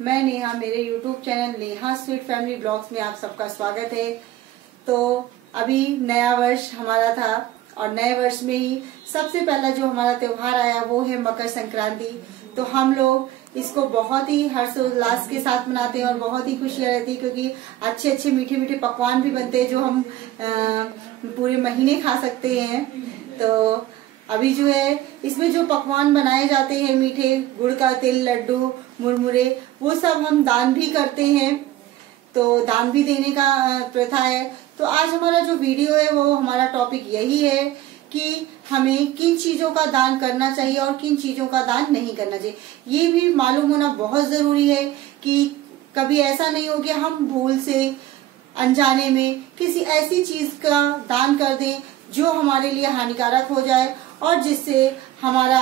मैं नेहा, मेरे YouTube channel Neha sweet family blogs में आप सबका स्वागत है। तो अभी नया वर्ष हमारा था और नए वर्ष में ही सबसे पहला जो हमारा त्योहार आया वो है मकर संक्रांति। तो हम लोग इसको बहुत ही हर्षोल्लास के साथ मनाते हैं और बहुत ही खुशियाँ रहती है, क्योंकि अच्छे अच्छे मीठे मीठे पकवान भी बनते हैं जो हम पूरे महीने खा सकते हैं। तो अभी जो है इसमें जो पकवान बनाए जाते हैं मीठे, गुड़ का तिल, लड्डू, मुरमुरे, वो सब हम दान भी करते हैं। तो दान भी देने का प्रथा है। तो आज हमारा जो वीडियो है वो हमारा टॉपिक यही है कि हमें किन चीजों का दान करना चाहिए और किन चीजों का दान नहीं करना चाहिए। ये भी मालूम होना बहुत जरूरी है कि कभी ऐसा नहीं हो कि हम भूल से अनजाने में किसी ऐसी चीज का दान कर दें जो हमारे लिए हानिकारक हो जाए और जिससे हमारा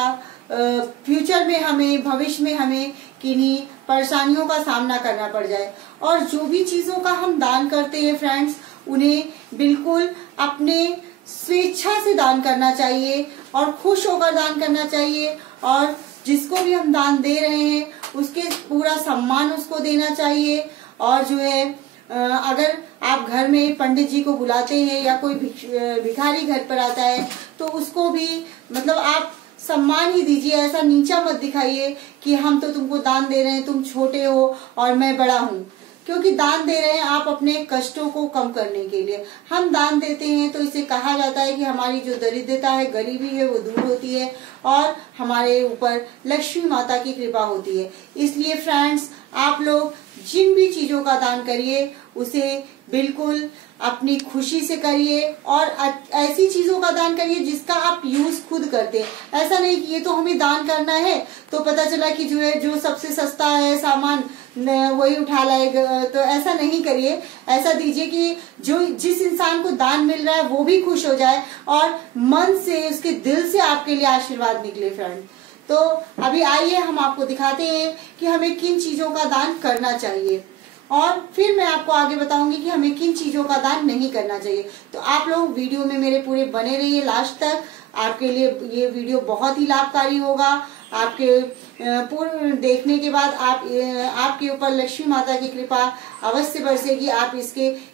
फ्यूचर में हमें, भविष्य में हमें किन्हीं परेशानियों का सामना करना पड़ जाए। और जो भी चीजों का हम दान करते हैं फ्रेंड्स, उन्हें बिल्कुल अपने स्वेच्छा से दान करना चाहिए और खुश होकर दान करना चाहिए। और जिसको भी हम दान दे रहे हैं उसके पूरा सम्मान उसको देना चाहिए। और जो है अगर आप घर में पंडित जी को बुलाते हैं या कोई भिखारी घर पर आता है तो उसको भी मतलब आप सम्मान ही दीजिए। ऐसा नीचा मत दिखाइए कि हम तो तुमको दान दे रहे हैं, तुम छोटे हो और मैं बड़ा हूँ। क्योंकि दान दे रहे हैं आप अपने कष्टों को कम करने के लिए। हम दान देते हैं तो इसे कहा जाता है कि हमारी जो दरिद्रता है, गरीबी है, वो दूर होती है और हमारे ऊपर लक्ष्मी माता की कृपा होती है। इसलिए फ्रेंड्स, आप लोग जिन भी चीजों का दान करिए उसे बिल्कुल अपनी खुशी से करिए और ऐसी चीजों का दान करिए जिसका आप यूज खुद करते हैं। ऐसा नहीं कि ये तो हमें दान करना है तो पता चला कि जो है जो सबसे सस्ता है सामान वही उठा लाएगा। तो ऐसा नहीं करिए। ऐसा दीजिए कि जो जिस इंसान को दान मिल रहा है वो भी खुश हो जाए और मन से, उसके दिल से आपके लिए आशीर्वाद निकले फ्रेंड। तो अभी आइए हम आपको दिखाते हैं कि हमें किन चीजों का दान करना चाहिए और फिर मैं आपको आगे बताऊंगी कि हमें किन चीजों का दान नहीं करना चाहिए। तो आप लोग वीडियो में मेरे पूरे बने रहिए लास्ट तक। आपके लिए ये वीडियो बहुत ही लाभकारी होगा। आपके पूर्ण देखने के बाद आपके ऊपर लक्ष्मी माता की कृपा अवश्य बरसेगी। आप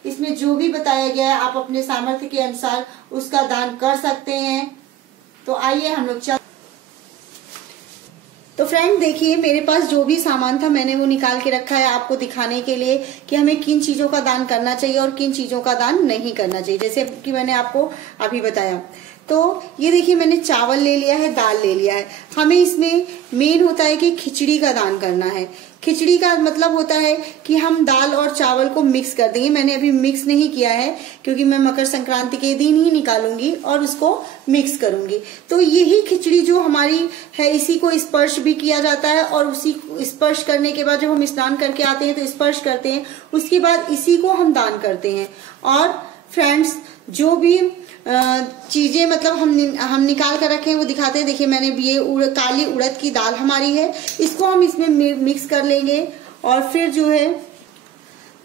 इसमें जो भी बताया गया है आप अपने सामर्थ्य के अनुसार उसका दान कर सकते हैं। तो आइए हम लोग तो फ्रेंड देखिए, मेरे पास जो भी सामान था मैंने वो निकाल के रखा है आपको दिखाने के लिए कि हमें किन चीजों का दान करना चाहिए और किन चीजों का दान नहीं करना चाहिए, जैसे कि मैंने आपको अभी बताया। तो ये देखिए, मैंने चावल ले लिया है, दाल ले लिया है। हमें इसमें मेन होता है कि खिचड़ी का दान करना है। खिचड़ी का मतलब होता है कि हम दाल और चावल को मिक्स कर देंगे। मैंने अभी मिक्स नहीं किया है क्योंकि मैं मकर संक्रांति के दिन ही निकालूंगी और उसको मिक्स करूंगी। तो यही खिचड़ी जो हमारी है इसी को स्पर्श भी किया जाता है और उसी स्पर्श करने के बाद जब हम स्नान करके आते हैं तो स्पर्श करते हैं, उसके बाद इसी को हम दान करते हैं। और फ्रेंड्स, जो भी चीजें मतलब हम निकाल कर रखे हैं वो दिखाते हैं। देखिए, मैंने ये काली उड़द की दाल हमारी है, इसको हम इसमें मिक्स कर लेंगे और फिर जो है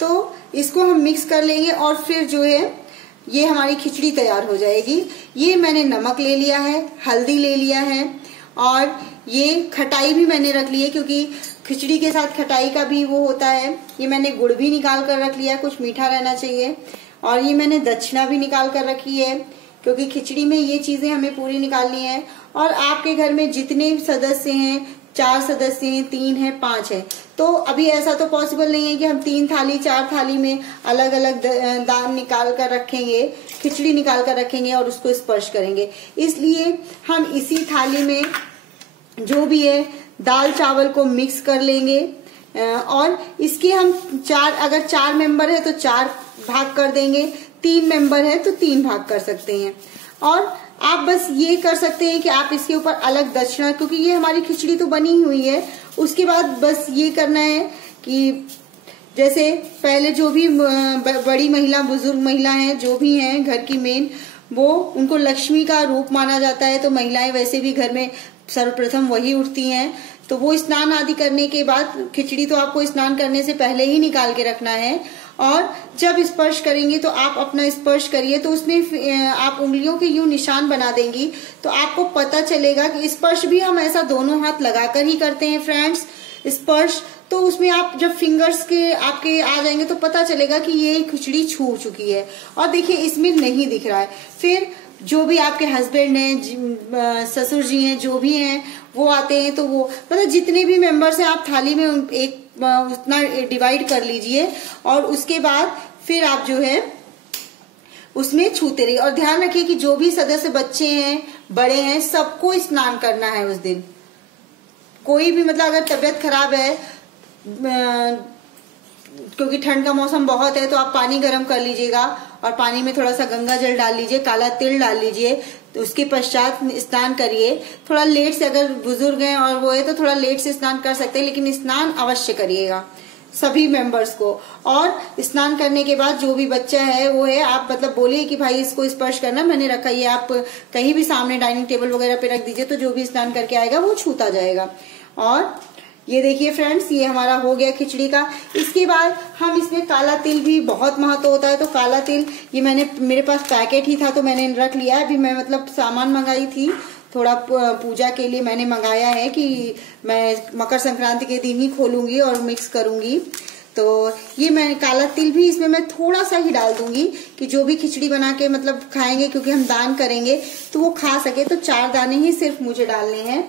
तो इसको हम मिक्स कर लेंगे और फिर जो है ये हमारी खिचड़ी तैयार हो जाएगी। ये मैंने नमक ले लिया है, हल्दी ले लिया है और ये खटाई भी मैंने रख ली है क्योंकि खिचड़ी के साथ खटाई का भी वो होता है। ये मैंने गुड़ भी निकाल कर रख लिया है, कुछ मीठा रहना चाहिए। और ये मैंने दक्षिणा भी निकाल कर रखी है क्योंकि खिचड़ी में ये चीजें हमें पूरी निकालनी है। और आपके घर में जितने सदस्य हैं, 4 सदस्य हैं, 3 हैं, 5 हैं, तो अभी ऐसा तो पॉसिबल नहीं है कि हम 3 थाली 4 थाली में अलग अलग दान निकाल कर रखेंगे, खिचड़ी निकाल कर रखेंगे और उसको स्पर्श करेंगे। इसलिए हम इसी थाली में जो भी है दाल चावल को मिक्स कर लेंगे और इसके हम अगर 4 मेंबर है तो 4 भाग कर देंगे, 3 मेंबर है तो 3 भाग कर सकते हैं। और आप बस ये कर सकते हैं कि आप इसके ऊपर अलग दक्षिणा, क्योंकि ये हमारी खिचड़ी तो बनी हुई है, उसके बाद बस ये करना है कि जैसे पहले जो भी बड़ी महिला, बुजुर्ग महिला हैं, जो भी हैं घर की मेन, वो उनको लक्ष्मी का रूप माना जाता है। तो महिलाएं वैसे भी घर में सर्वप्रथम वही उठती हैं। तो वो स्नान आदि करने के बाद, खिचड़ी तो आपको स्नान करने से पहले ही निकाल के रखना है। और जब स्पर्श करेंगे तो आप अपना स्पर्श करिए, तो उसमें आप उंगलियों के यूं निशान बना देंगी तो आपको पता चलेगा कि स्पर्श भी हम ऐसा दोनों हाथ लगाकर ही करते हैं फ्रेंड्स। स्पर्श तो उसमें आप जब फिंगर्स के आपके आ जाएंगे तो पता चलेगा कि ये खिचड़ी छू चुकी है। और देखिए इसमें नहीं दिख रहा है। फिर जो भी आपके हस्बैंड हैं, ससुर जी हैं, जो भी हैं वो आते हैं तो वो मतलब जितने भी मेंबर्स हैं आप थाली में एक उतना डिवाइड कर लीजिए और उसके बाद फिर आप जो है उसमें छूते रहिए। और ध्यान रखिए कि जो भी सदस्य बच्चे हैं, बड़े हैं, सबको स्नान करना है उस दिन। कोई भी मतलब अगर तबीयत खराब है, क्योंकि ठंड का मौसम बहुत है, तो आप पानी गर्म कर लीजिएगा और पानी में थोड़ा सा गंगा जल डाल लीजिए, काला तिल डाल लीजिए, तो उसके पश्चात स्नान करिए। थोड़ा लेट से अगर बुजुर्ग हैं और वो है तो थोड़ा लेट से स्नान कर सकते हैं, लेकिन स्नान अवश्य करिएगा सभी मेंबर्स को। और स्नान करने के बाद जो भी बच्चा है वो है, आप मतलब बोलिए कि भाई इसको स्पर्श करना मैंने रखा, ये आप कहीं भी सामने डाइनिंग टेबल वगैरह पे रख दीजिए, तो जो भी स्नान करके आएगा वो छूता जाएगा। और ये देखिए फ्रेंड्स, ये हमारा हो गया खिचड़ी का। इसके बाद हम इसमें काला तिल भी बहुत महत्व होता है, तो काला तिल ये मेरे पास पैकेट ही था तो मैंने रख लिया। अभी मैं मतलब सामान मंगाई थी थोड़ा पूजा के लिए, मैंने मंगाया है कि मैं मकर संक्रांति के दिन ही खोलूंगी और मिक्स करूंगी। तो ये मैं काला तिल भी इसमें मैं थोड़ा सा ही डाल दूंगी कि जो भी खिचड़ी बना के मतलब खाएंगे, क्योंकि हम दान करेंगे तो वो खा सके। तो 4 दाने ही सिर्फ मुझे डालने हैं।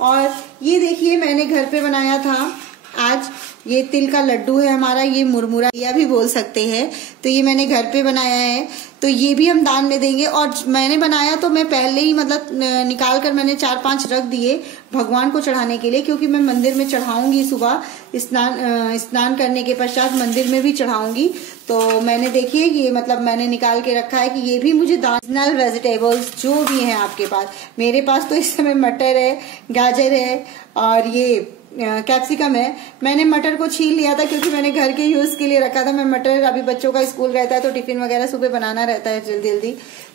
और ये देखिए मैंने घर पे बनाया था आज, ये तिल का लड्डू है हमारा, ये मुरमुरा या भी बोल सकते हैं। तो ये मैंने घर पे बनाया है, तो ये भी हम दान में देंगे। और मैंने बनाया तो मैं पहले ही मतलब निकाल कर मैंने 4-5 रख दिए भगवान को चढ़ाने के लिए, क्योंकि मैं मंदिर में चढ़ाऊंगी सुबह स्नान करने के पश्चात मंदिर में भी चढ़ाऊंगी। तो मैंने देखिए ये मतलब मैंने निकाल के रखा है कि ये भी मुझे सीजनल वेजिटेबल्स जो भी हैं आपके पास, मेरे पास तो इस समय मटर है, गाजर है और ये कैप्सिकम है। मैंने मटर को छील लिया था क्योंकि मैंने घर के यूज के लिए रखा था। मैं मटर, अभी बच्चों का स्कूल रहता है तो टिफिन वगैरह सुबह बनाना रहता है जल्दी जल्दी,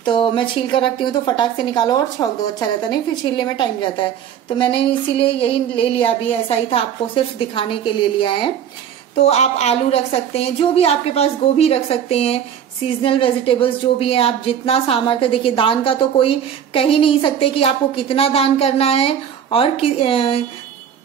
तो मैं छील कर रखती हूँ, तो फटाक से निकालो और छौंक दो, अच्छा रहता, नहीं फिर छीलने में टाइम जाता है। तो मैंने इसीलिए यही ले लिया, भी ऐसा ही था, आपको सिर्फ दिखाने के लिए लिया है। तो आप आलू रख सकते हैं, जो भी आपके पास, गोभी रख सकते हैं, सीजनल वेजिटेबल्स जो भी है, आप जितना सामर्थ्य। देखिए दान का तो कोई कह ही नहीं सकते कि आपको कितना दान करना है और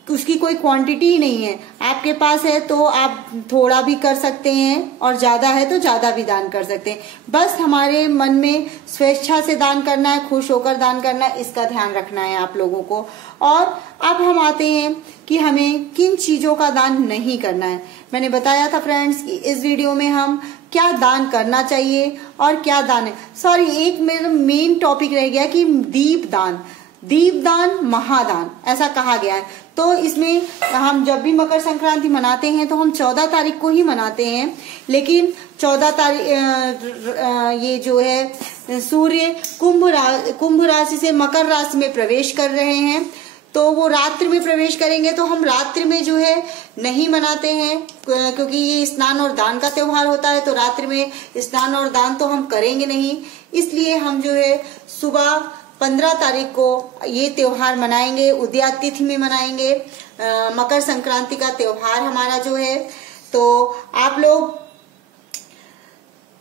उसकी कोई क्वांटिटी ही नहीं है। आपके पास है तो आप थोड़ा भी कर सकते हैं और ज्यादा है तो ज्यादा भी दान कर सकते हैं। बस हमारे मन में स्वेच्छा से दान करना है, खुश होकर दान करना है, इसका ध्यान रखना है आप लोगों को। और अब हम आते हैं कि हमें किन चीजों का दान नहीं करना है। मैंने बताया था फ्रेंड्स कि इस वीडियो में हम क्या दान करना चाहिए और क्या दान है। सॉरी, एक मेरा मेन टॉपिक रह गया कि दीपदान महादान ऐसा कहा गया है। तो इसमें हम जब भी मकर संक्रांति मनाते हैं तो हम 14 तारीख को ही मनाते हैं, लेकिन 14 तारीख ये जो है सूर्य कुंभ राशि से मकर राशि में प्रवेश कर रहे हैं, तो वो रात्रि में प्रवेश करेंगे, तो हम रात्रि में जो है नहीं मनाते हैं, क्योंकि ये स्नान और दान का त्योहार होता है। तो रात्रि में स्नान और दान तो हम करेंगे नहीं, इसलिए हम जो है सुबह 15 तारीख को ये त्योहार मनाएंगे, उदया तिथि में मनाएंगे मकर संक्रांति का त्योहार हमारा जो है। तो आप लोग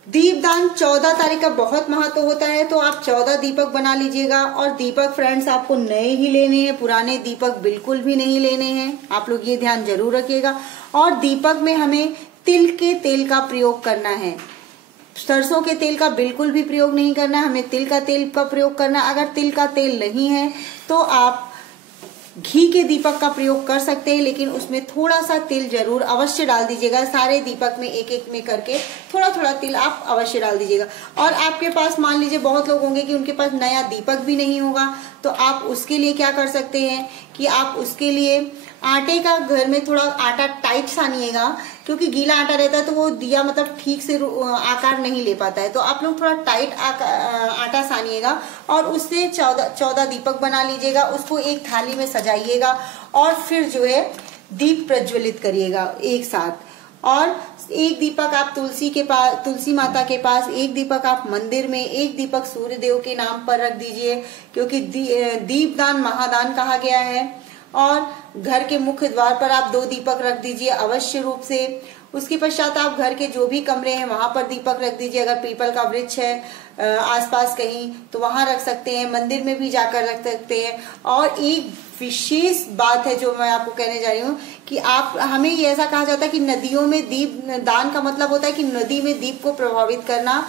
दीपदान 14 तारीख का बहुत महत्व होता है, तो आप 14 दीपक बना लीजिएगा। और दीपक फ्रेंड्स आपको नए ही लेने हैं, पुराने दीपक बिल्कुल भी नहीं लेने हैं, आप लोग ये ध्यान जरूर रखिएगा। और दीपक में हमें तिल के तेल का प्रयोग करना है, सरसों के तेल का बिल्कुल भी प्रयोग नहीं करना है, हमें तिल का तेल का प्रयोग करना है। अगर तिल का तेल नहीं है तो आप घी के दीपक का प्रयोग कर सकते हैं, लेकिन उसमें थोड़ा सा तिल जरूर अवश्य डाल दीजिएगा। सारे दीपक में एक एक में करके थोड़ा थोड़ा तिल आप अवश्य डाल दीजिएगा। और आपके पास मान लीजिए बहुत लोग होंगे कि उनके पास नया दीपक भी नहीं होगा, तो आप उसके लिए क्या कर सकते हैं कि आप उसके लिए आटे का घर में थोड़ा आटा टाइट सानिएगा, क्योंकि गीला आटा रहता है तो वो दिया मतलब ठीक से आकार नहीं ले पाता है। तो आप लोग थोड़ा टाइट आटा सानिएगा और उससे 14 दीपक बना लीजिएगा, उसको एक थाली में सजाइएगा और फिर जो है दीप प्रज्वलित करिएगा एक साथ। और एक दीपक आप तुलसी माता के पास, एक दीपक आप मंदिर में, एक दीपक सूर्य देव के नाम पर रख दीजिए, क्योंकि दीपदान महादान कहा गया है। और घर के मुख्य द्वार पर आप 2 दीपक रख दीजिए अवश्य रूप से। उसके पश्चात आप घर के जो भी कमरे हैं वहां पर दीपक रख दीजिए। अगर पीपल का वृक्ष है आसपास कहीं तो वहां रख सकते हैं, मंदिर में भी जाकर रख सकते हैं। और एक विशेष बात है जो मैं आपको कहने जा रही हूँ कि आप हमें ये ऐसा कहा जाता है कि नदियों में दीप दान का मतलब होता है कि नदी में दीप को प्रभावित करना।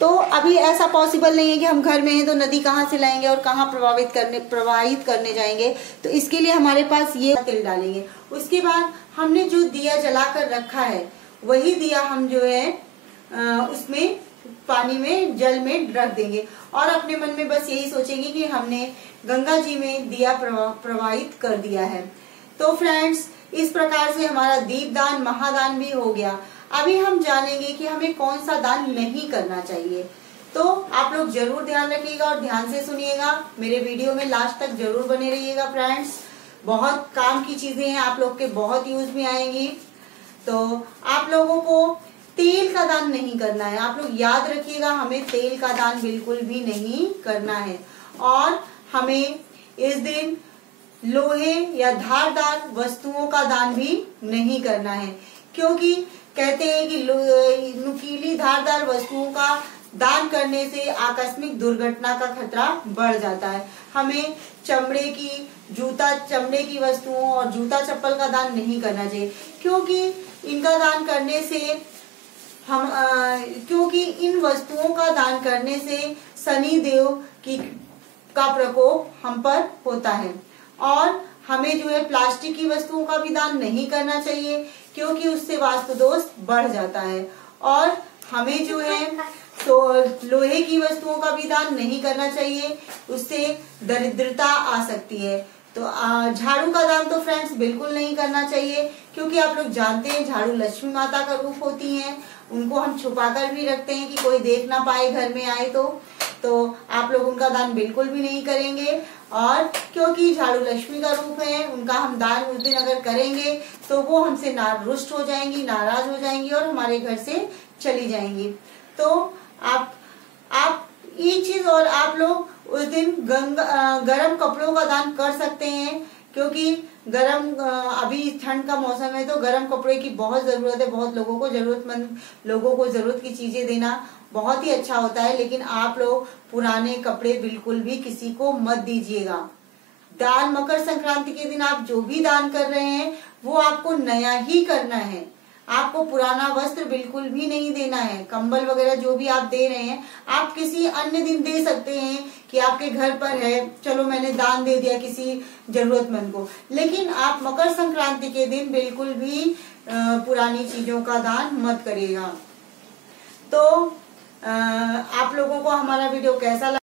तो अभी ऐसा पॉसिबल नहीं है कि हम घर में हैं तो नदी कहाँ से लाएंगे और कहाँ प्रवाहित करने जाएंगे। तो इसके लिए हमारे पास ये तिल डालेंगे। उसके बाद हमने जो दिया जलाकर रखा है वही दिया हम जो है उसमें पानी में जल में रख देंगे और अपने मन में बस यही सोचेंगे कि हमने गंगा जी में दिया प्रवाहित कर दिया है। तो फ्रेंड्स, इस प्रकार से हमारा दीपदान महादान भी हो गया। अभी हम जानेंगे कि हमें कौन सा दान नहीं करना चाहिए। तो आप लोग जरूर ध्यान रखिएगा और ध्यान से सुनिएगा, मेरे वीडियो में लास्ट तक जरूर बने रहिएगा फ्रेंड्स। बहुत काम की चीजें हैं, आप लोग के बहुत यूज में आएंगी। तो आप लोगों को तेल का दान नहीं करना है, आप लोग याद रखिएगा, हमें तेल का दान बिल्कुल भी नहीं करना है। और हमें इस दिन लोहे या धारदार वस्तुओं का दान भी नहीं करना है, क्योंकि कहते हैं कि नुकीली धारदार वस्तुओं का दान करने से आकस्मिक दुर्घटना का खतरा बढ़ जाता है। हमें चमड़े की वस्तुओं और जूता चप्पल का दान नहीं करना चाहिए, क्योंकि इनका दान करने से क्योंकि इन वस्तुओं का दान करने से शनि देव का प्रकोप हम पर होता है। और हमें जो है प्लास्टिक की वस्तुओं का भी दान नहीं करना चाहिए, क्योंकि उससे वास्तु दोष बढ़ जाता है। और हमें जो है तो लोहे की वस्तुओं का भी दान नहीं करना चाहिए, उससे दरिद्रता आ सकती है। तो झाड़ू का दान तो फ्रेंड्स बिल्कुल नहीं करना चाहिए, क्योंकि आप लोग जानते हैं झाड़ू लक्ष्मी माता का रूप होती हैं, उनको हम छुपा कर भी रखते हैं कि कोई देख ना पाए घर में आए तो आप लोग उनका दान बिल्कुल भी नहीं करेंगे। और क्योंकि झाड़ू लक्ष्मी का रूप है, उनका हम दान उस दिन अगर करेंगे तो वो हमसे रुष्ट हो जाएंगी, नाराज हो जाएंगी और हमारे घर से चली जाएंगी। तो आप एक चीज और, आप लोग उस दिन गरम कपड़ों का दान कर सकते हैं, क्योंकि अभी ठंड का मौसम है तो गरम कपड़े की बहुत जरूरत है। बहुत लोगों को जरूरतमंद लोगों को जरूरत की चीजें देना बहुत ही अच्छा होता है, लेकिन आप लोग पुराने कपड़े बिल्कुल भी किसी को मत दीजिएगा। दान मकर संक्रांति के दिन आप जो भी दान कर रहे हैं वो आपको नया ही करना है, आपको पुराना वस्त्र बिल्कुल भी नहीं देना है। कंबल वगैरह जो भी आप दे रहे हैं आप किसी अन्य दिन दे सकते हैं कि आपके घर पर है, चलो मैंने दान दे दिया किसी जरूरतमंद को, लेकिन आप मकर संक्रांति के दिन बिल्कुल भी पुरानी चीजों का दान मत करिएगा। तो आप लोगों को हमारा वीडियो कैसा लगा?